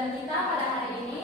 pembelajaran kita pada hari ini.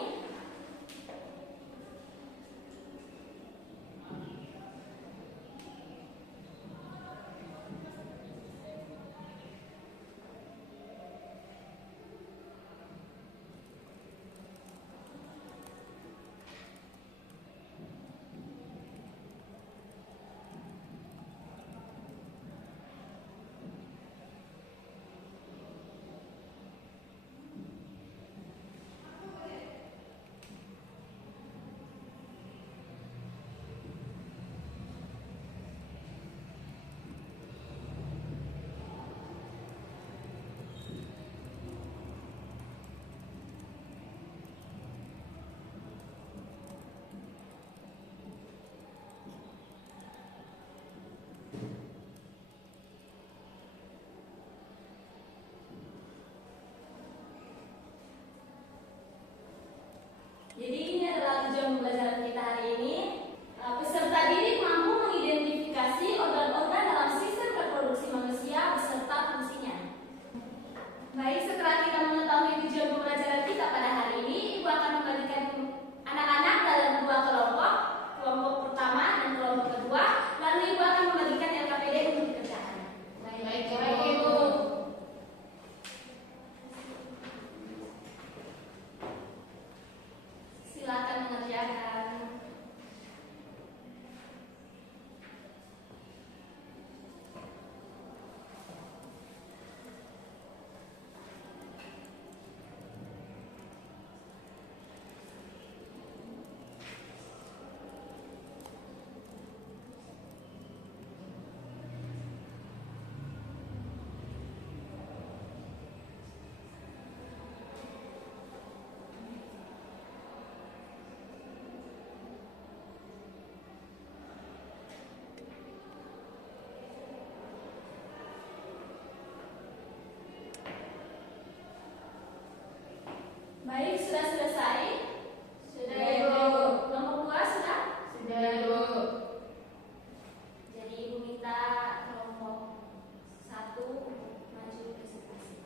Jadi ini adalah tujuan pembelajaran kita hari ini. Peserta didik mampu mengidentifikasi organ-organ dalam sistem reproduksi manusia beserta fungsinya. Baik, setelah kita mengetahui tujuan pembelajaran kita pada hari ini, Ibu akan membagikan anak-anak dalam dua kelompok, kelompok pertama dan kelompok kedua. Lalu Ibu akan membagikan LKPD untuk dikerjakan. Baik, Ibu. Silakan mengerjakan. Baik, sudah selesai? Sudah, Ibu. Kelompok dua sudah? Sudah, Ibu. Jadi Ibu minta kelompok satu maju presentasi.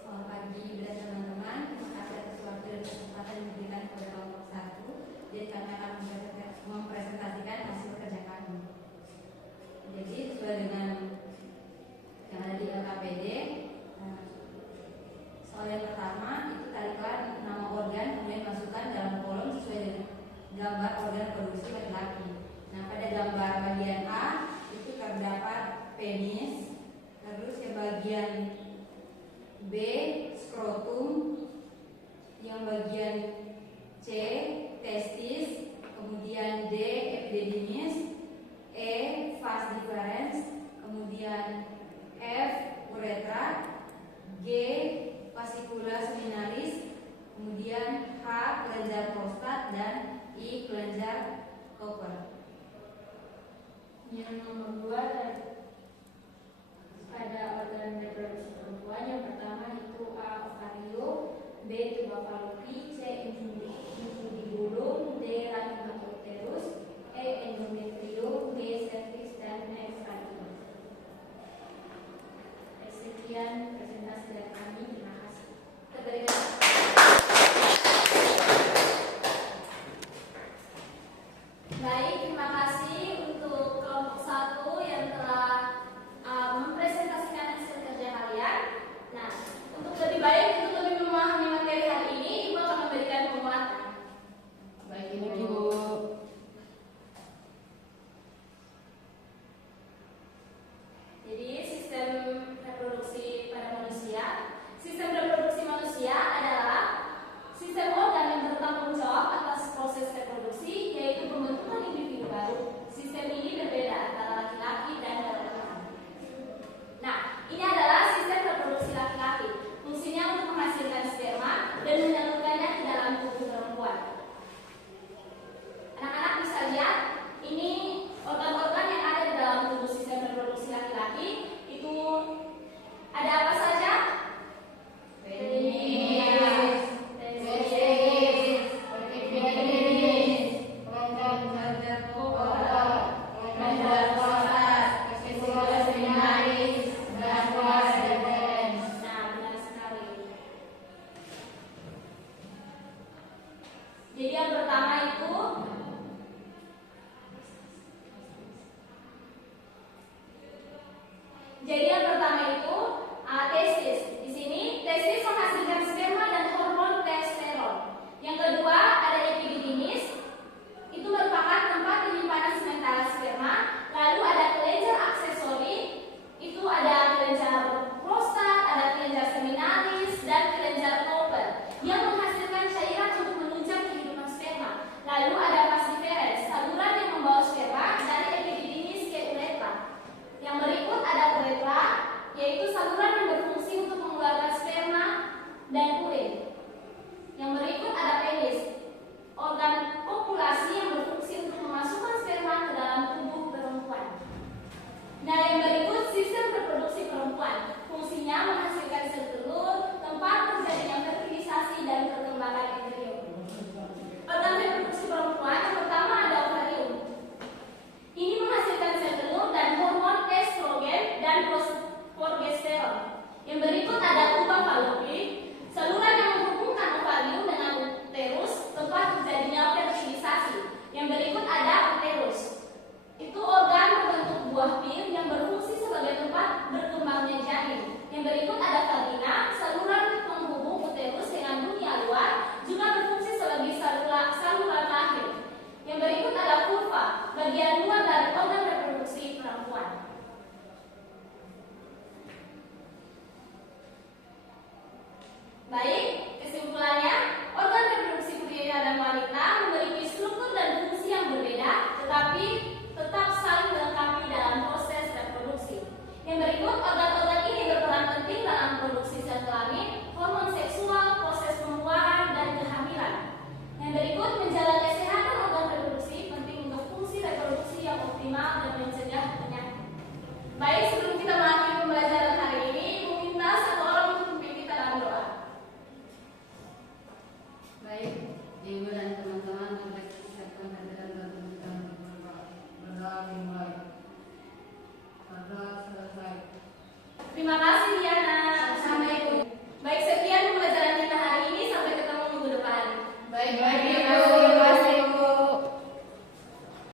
Selamat pagi, teman-teman. Terima kasih atas waktu dan kesempatan yang diberikan kepada kelompok satu. Jadi kami akan mempresentasikan hasil kerja kami. Jadi sesuai dengan yang ada di LKPD, soal yang pertama itu tarikan nama organ kemudian masukkan dalam kolom sesuai dengan gambar organ produksi laki-laki. Nah, pada gambar bagian A itu terdapat penis, terus yang bagian B skrotum, yang bagian C testis, kemudian D epididymis, E vas deferens, kemudian F uretra, G fascicula seminalis, kemudian H kelenjar prostat, dan I kelenjar Cooper. Yang nomor 2 pada organ reproduksi perempuan, yang pertama itu A ovario, B tuba fallopi, C infundibulum, D rahim atau uterus, E endometrium, G cervix, dan F radicum. Sekian presentasi dari kami. Terima kasih. Baik, terima kasih untuk kelompok satu yang telah mempresentasikan hasil kerja kalian. Nah, untuk lebih memahami materi hari ini, Ibu akan memberikan penguatan. Baik, Ibu. Jadi, sistem reproduksi pada manusia. Sistem reproduksi manusia adalah sistem organ yang bertanggung jawab atas proses reproduksi, yaitu pembentukan individu minimal dan mencegah penyakit. Baik, sebelum kita mengakhiri pembelajaran hari ini, Ibu minta satu orang untuk memimpin kita dalam doa. Baik, Ibu dan teman-teman, mari kita siapkan hadirat dan kita berdoa dimulai. Berdoa selesai. Terima kasih Diana. Sama Ibu. Baik, sekian pembelajaran kita hari ini. Sampai ketemu minggu depan. Baik.